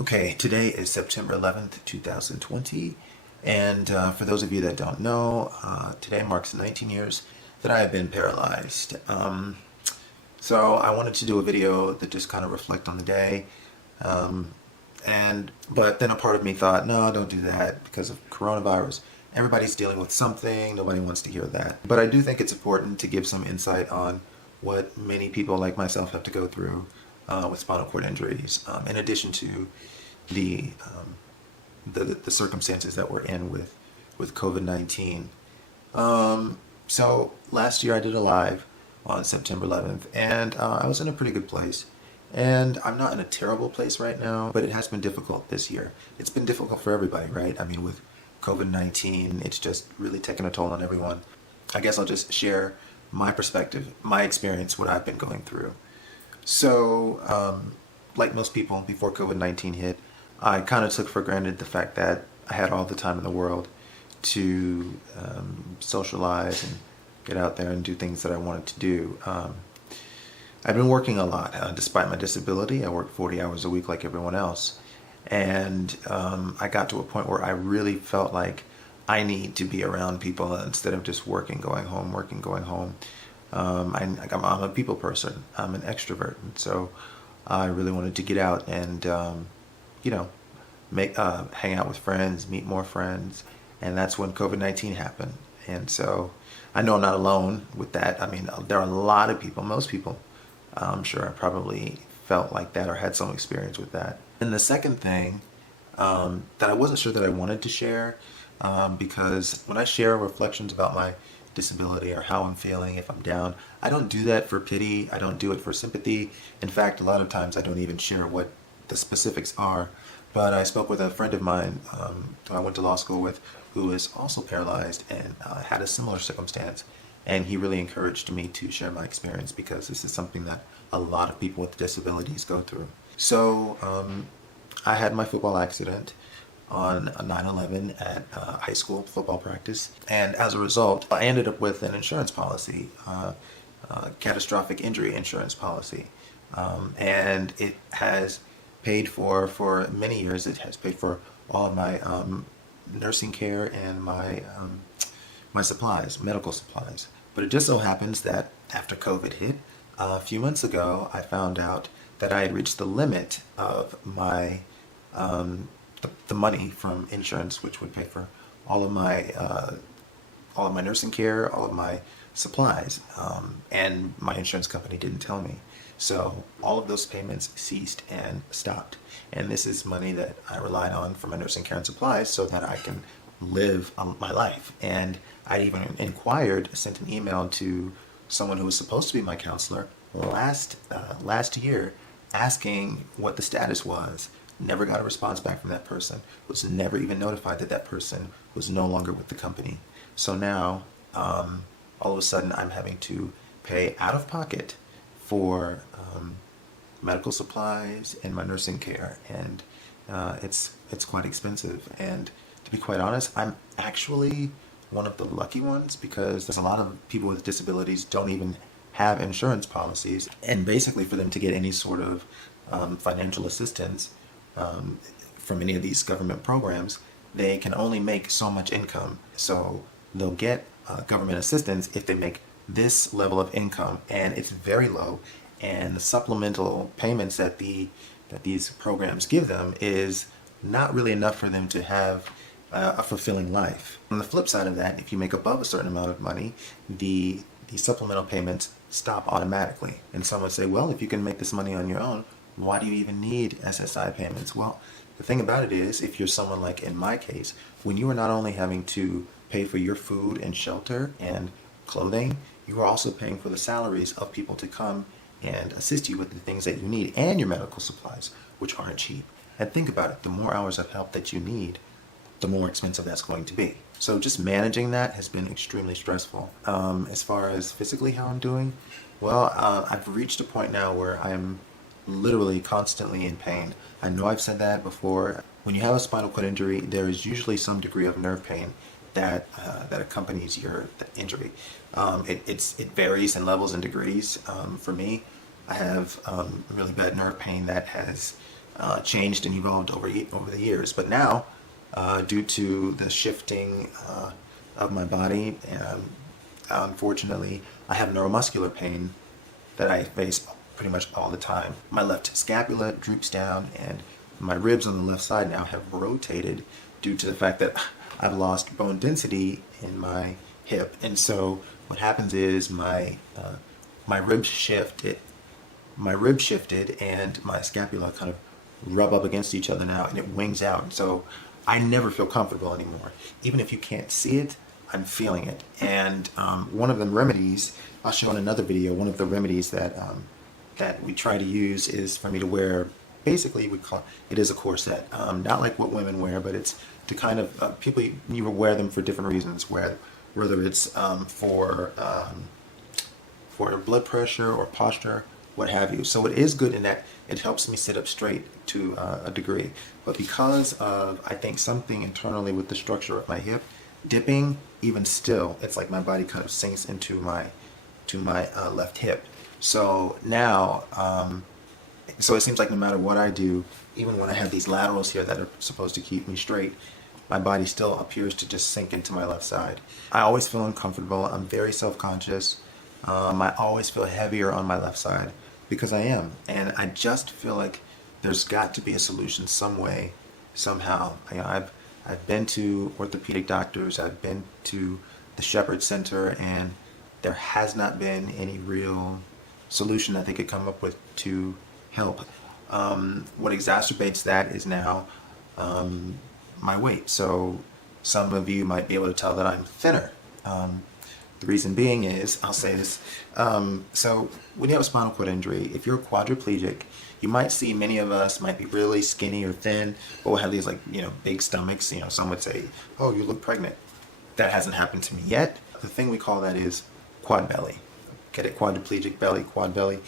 Okay, today is September 11th, 2020, and for those of you that don't know, today marks 19 years that I have been paralyzed. So I wanted to do a video that just kind of reflect on the day, um, but then a part of me thought, no, don't do that because of coronavirus. Everybody's dealing with something, nobody wants to hear that. But I do think it's important to give some insight on what many people like myself have to go through with spinal cord injuries, in addition to the, um, the circumstances that we're in with COVID-19. So last year I did a live on September 11th, and I was in a pretty good place. And I'm not in a terrible place right now, but it has been difficult this year. It's been difficult for everybody, right? I mean, with COVID-19, it's just really taken a toll on everyone. I guess I'll just share my perspective, my experience, what I've been going through. So, like most people, before COVID-19 hit, I kind of took for granted the fact that I had all the time in the world to socialize and get out there and do things that I wanted to do. I've been working a lot, despite my disability. I work 40 hours a week like everyone else. And I got to a point where I really felt like I need to be around people instead of just working, going home, working, going home. I'm a people person. I'm an extrovert, and so I really wanted to get out and you know make hang out with friends, meet more friends, and that's when COVID-19 happened. And so I know I'm not alone with that. I mean, there are a lot of people, most people, I'm sure, I probably felt like that or had some experience with that. And the second thing that I wasn't sure that I wanted to share, because when I share reflections about my disability or how I'm feeling, if I'm down, I don't do that for pity. I don't do it for sympathy. In fact, a lot of times I don't even share what the specifics are. But I spoke with a friend of mine who I went to law school with, who is also paralyzed and had a similar circumstance. And he really encouraged me to share my experience because this is something that a lot of people with disabilities go through. So I had my football accident on 9/11 at high school football practice. And as a result, I ended up with an insurance policy, catastrophic injury insurance policy. And it has paid for many years. It has paid for all of my nursing care and my supplies, medical supplies. But it just so happens that after COVID hit, a few months ago, I found out that I had reached the limit of my the money from insurance, which would pay for all of my all of my nursing care, all of my supplies, and my insurance company didn't tell me. So all of those payments ceased and stopped. And this is money that I relied on for my nursing care and supplies so that I can live my life. And I even inquired, sent an email to someone who was supposed to be my counselor last year, asking what the status was. Never got a response back from that person. Was never even notified that that person was no longer with the company. So now, all of a sudden, I'm having to pay out of pocket for medical supplies and my nursing care, and it's quite expensive. And to be quite honest, I'm actually one of the lucky ones because there's a lot of people with disabilities don't even have insurance policies, and basically for them to get any sort of financial assistance from any of these government programs, they can only make so much income. So they'll get government assistance if they make this level of income, and it's very low. And the supplemental payments that these programs give them is not really enough for them to have a fulfilling life. On the flip side of that, if you make above a certain amount of money, the supplemental payments stop automatically. And some would say, well, if you can make this money on your own, why do you even need SSI payments? Well, the thing about it is, if you're someone like in my case, when you are not only having to pay for your food and shelter and clothing, you are also paying for the salaries of people to come and assist you with the things that you need and your medical supplies, which aren't cheap. And think about it, the more hours of help that you need, the more expensive that's going to be. So just managing that has been extremely stressful. As far as physically how I'm doing, well, I've reached a point now where I'm literally constantly in pain. I know I've said that before. When you have a spinal cord injury, there is usually some degree of nerve pain that accompanies your injury. It varies in levels and degrees. For me, I have really bad nerve pain that has changed and evolved over the years. But now, due to the shifting of my body, unfortunately, I have neuromuscular pain that I face pretty much all the time. My left scapula droops down, and my ribs on the left side now have rotated due to the fact that I've lost bone density in my hip. And so what happens is my ribs shifted, and my scapula kind of rub up against each other now, and it wings out. So I never feel comfortable anymore. Even if you can't see it, I'm feeling it. And one of the remedies, I'll show in another video, one of the remedies that we try to use is for me to wear, basically we call it is a corset. Not like what women wear, but it's to kind of, people, you wear them for different reasons, whether it's for blood pressure or posture, what have you. So it is good in that it helps me sit up straight to a degree. But because of, I think, something internally with the structure of my hip, dipping, even still, it's like my body kind of sinks into my left hip. So now, so it seems like no matter what I do, even when I have these laterals here that are supposed to keep me straight, my body still appears to just sink into my left side. I always feel uncomfortable. I'm very self-conscious. I always feel heavier on my left side because I am. And I just feel like there's got to be a solution some way, somehow. I've been to orthopedic doctors, I've been to the Shepherd Center, and there has not been any real solution that they could come up with to help. What exacerbates that is now my weight. So some of you might be able to tell that I'm thinner. The reason being is, I'll say this, so when you have a spinal cord injury, if you're quadriplegic, you might see many of us might be really skinny or thin, but we'll have these big stomachs. Some would say, oh, you look pregnant. That hasn't happened to me yet. The thing we call that is quad belly. Get it? Quadriplegic belly, quad belly.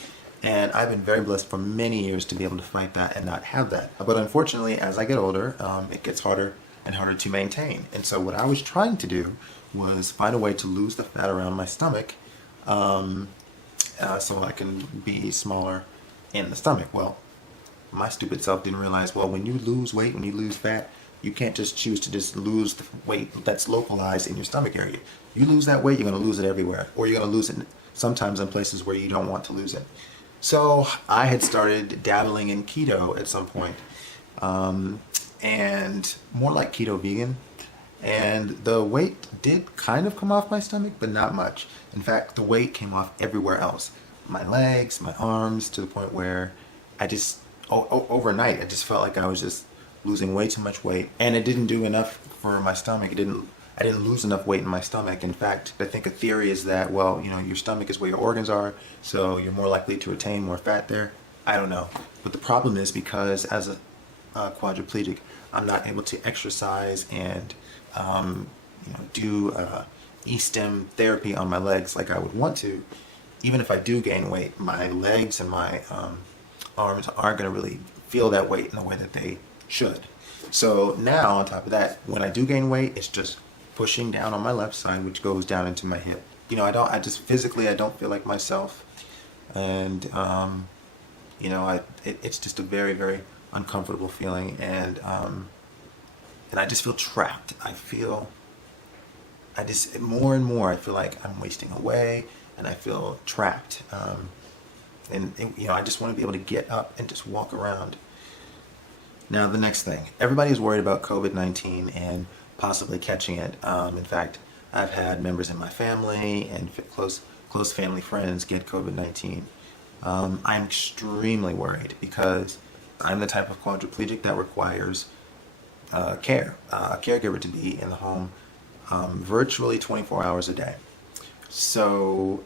And I've been very blessed for many years to be able to fight that and not have that. But unfortunately, as I get older, it gets harder and harder to maintain. And so what I was trying to do was find a way to lose the fat around my stomach so I can be smaller in the stomach. Well, my stupid self didn't realize, well, when you lose weight, when you lose fat, you can't just choose to just lose the weight that's localized in your stomach area. You lose that weight, you're going to lose it everywhere, or you're going to lose it sometimes in places where you don't want to lose it. So I had started dabbling in keto at some point, and more like keto vegan. And the weight did kind of come off my stomach, but not much. In fact, the weight came off everywhere else. My legs, my arms, to the point where I just, overnight, I just felt like I was just losing way too much weight. And it didn't do enough for my stomach. I didn't lose enough weight in my stomach. In fact, I think a theory is that, well, your stomach is where your organs are, so you're more likely to retain more fat there. I don't know. But the problem is because as a quadriplegic, I'm not able to exercise and do e-stim therapy on my legs like I would want to. Even if I do gain weight, my legs and my arms aren't going to really feel that weight in the way that they should. So now, on top of that, when I do gain weight, it's just pushing down on my left side, which goes down into my hip. Physically, I don't feel like myself. And, it's just a very, very uncomfortable feeling. And I just feel trapped. More and more, I feel like I'm wasting away, and I feel trapped. I just want to be able to get up and just walk around. Now, the next thing. Everybody's worried about COVID-19 and possibly catching it. In fact, I've had members in my family and close family friends get COVID-19. I'm extremely worried because I'm the type of quadriplegic that requires a caregiver to be in the home virtually 24 hours a day. So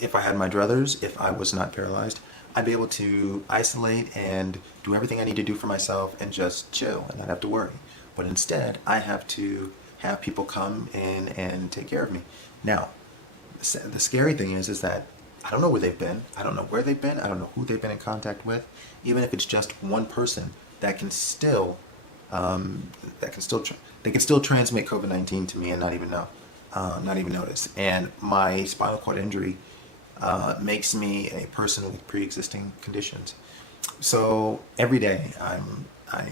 if I had my druthers, if I was not paralyzed, I'd be able to isolate and do everything I need to do for myself and just chill and not have to worry. But instead, I have to have people come in and take care of me. Now, the scary thing is that I don't know where they've been. I don't know where they've been. I don't know who they've been in contact with. Even if it's just one person, that can still they can still transmit COVID-19 to me and not even know, not even notice. And my spinal cord injury makes me a person with pre-existing conditions. So every day I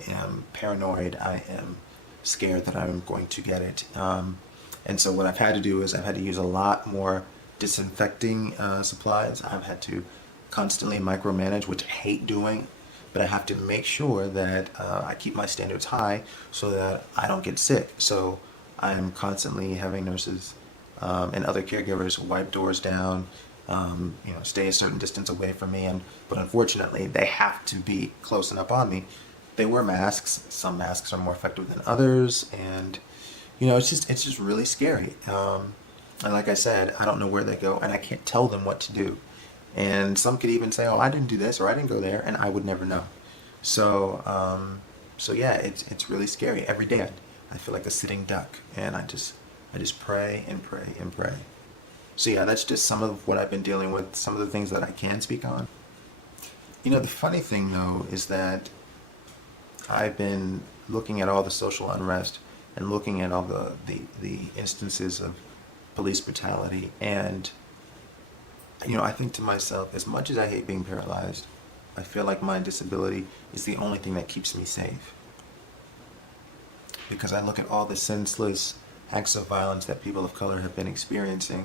am paranoid. I am scared that I'm going to get it. And so what I've had to do is I've had to use a lot more disinfecting supplies. I've had to constantly micromanage, which I hate doing, but I have to make sure that I keep my standards high so that I don't get sick. So I'm constantly having nurses and other caregivers wipe doors down, stay a certain distance away from me. But unfortunately, they have to be close enough on me. They wear masks. Some masks are more effective than others, and it's just really scary. And like I said, I don't know where they go, and I can't tell them what to do. And some could even say, "Oh, I didn't do this," or "I didn't go there," and I would never know. So yeah, it's really scary. Every day, I feel like a sitting duck, and I just pray and pray and pray. So yeah, that's just some of what I've been dealing with. Some of the things that I can speak on. The funny thing though is that I've been looking at all the social unrest and looking at all the instances of police brutality, and I think to myself, as much as I hate being paralyzed, I feel like my disability is the only thing that keeps me safe. Because I look at all the senseless acts of violence that people of color have been experiencing,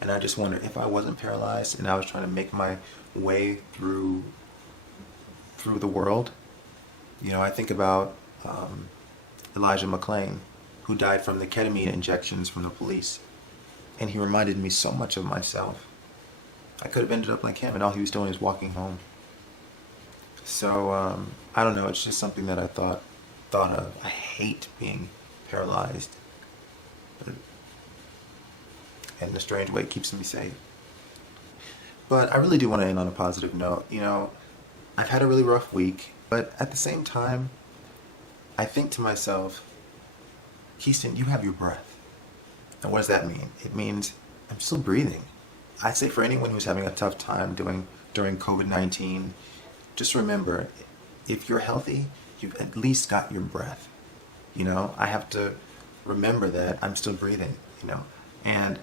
and I just wonder if I wasn't paralyzed and I was trying to make my way through the world. I think about Elijah McClain, who died from the ketamine injections from the police, and he reminded me so much of myself. I could have ended up like him, and all he was doing was walking home. So I don't know. It's just something that I thought of. I hate being paralyzed, but in a strange way, it keeps me safe. But I really do want to end on a positive note. I've had a really rough week, but at the same time, I think to myself, Keiston, you have your breath. And what does that mean? It means I'm still breathing. I'd say for anyone who's having a tough time during COVID-19, just remember, if you're healthy, you've at least got your breath. I have to remember that I'm still breathing, and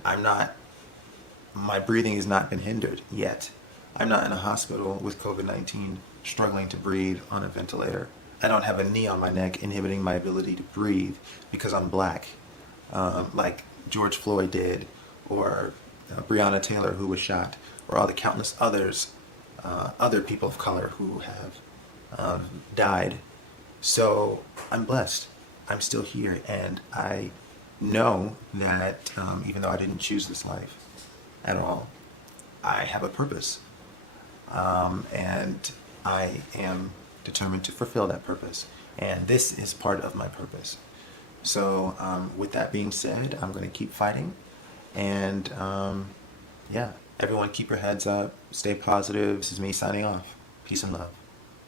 my breathing has not been hindered yet. I'm not in a hospital with COVID-19 struggling to breathe on a ventilator. I don't have a knee on my neck inhibiting my ability to breathe because I'm black, like George Floyd did, or Breonna Taylor, who was shot, or all the countless other people of color who have died. So I'm blessed. I'm still here, and I know that even though I didn't choose this life at all, I have a purpose, and I am determined to fulfill that purpose, and this is part of my purpose. So with that being said, I'm going to keep fighting, and yeah, everyone keep your heads up, stay positive. This is me signing off. Peace and love.